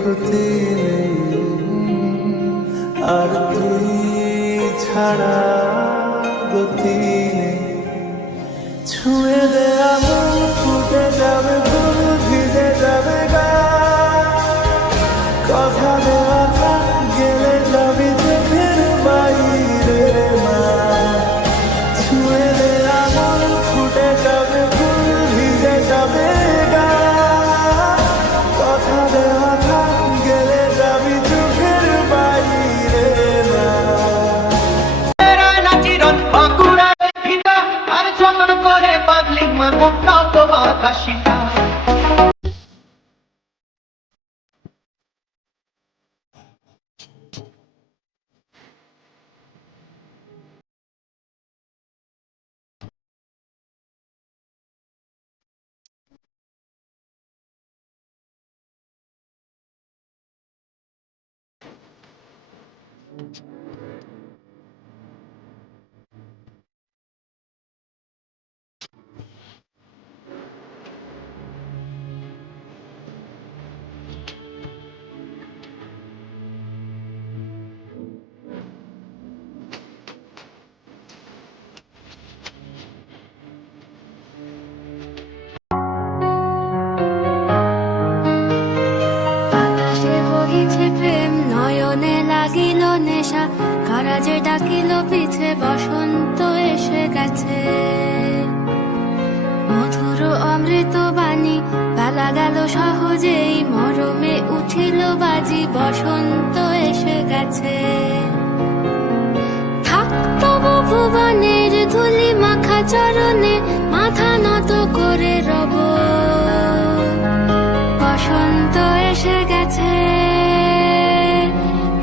ক্ষতি নেই আর তুই ছাড়া rushing. লাগিল নেশা কারাজে ডাকিল পিছে, বসন্ত এসে গেছে। মধুর অমৃত বাণী, বেলা গেল সহজেই, মরমে উঠিল বাজি, বসন্ত এসে গেছে। থাক তবু ভুবনের ধুলি মাখা চরণে, মাথা নত করে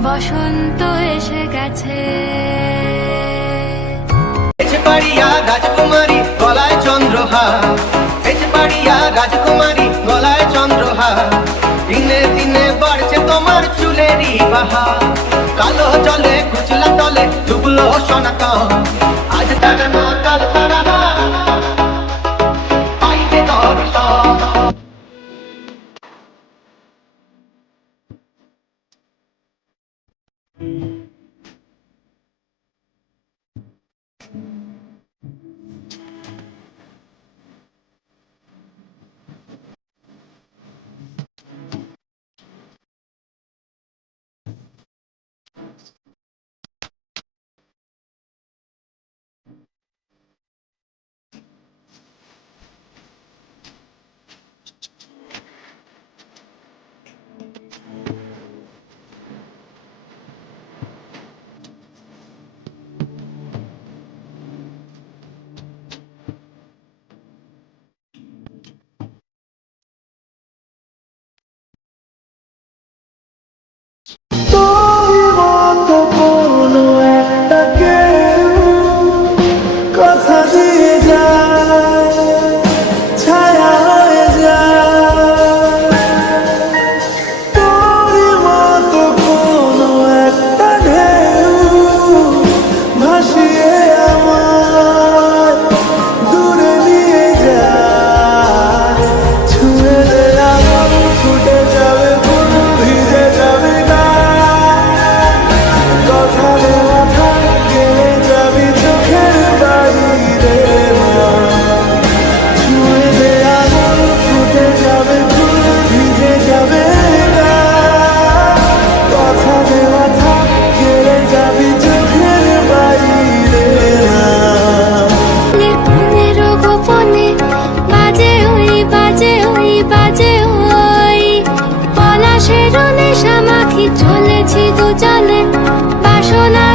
বসন্ত এসে গেছে। পাড়িয়া রাজকুমারী, গলায় চন্দ্রহার। পাড়িয়া রাজকুমারী, গলায় চন্দ্রহার। দিনে দিনে বাড়ছে তোমার চুলেরই বাহা কালো জলে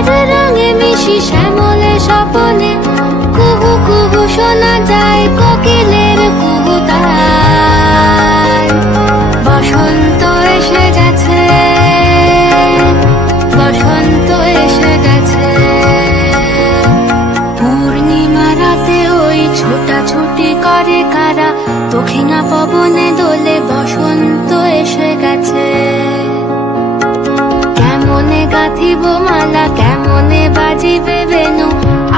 বাসনার রঙে মিশি শ্যামলে স্বপনে, কুহু কুহু শোনা যায় কোকিলের কুহু বসন্ত এসে গেছে, বসন্ত এসে গেছে। পূর্ণিমা রাতে ওই ছোটাছুটি করে কারা, দক্ষিণা পবনে দোলে বসন্ত এসে গেছে। কেমনে গাঁথিব মালা কেমনে বাজিবে বেনু?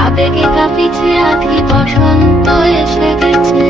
আবেগে কাঁপিছে আধি বসন্ত এসে গেছে।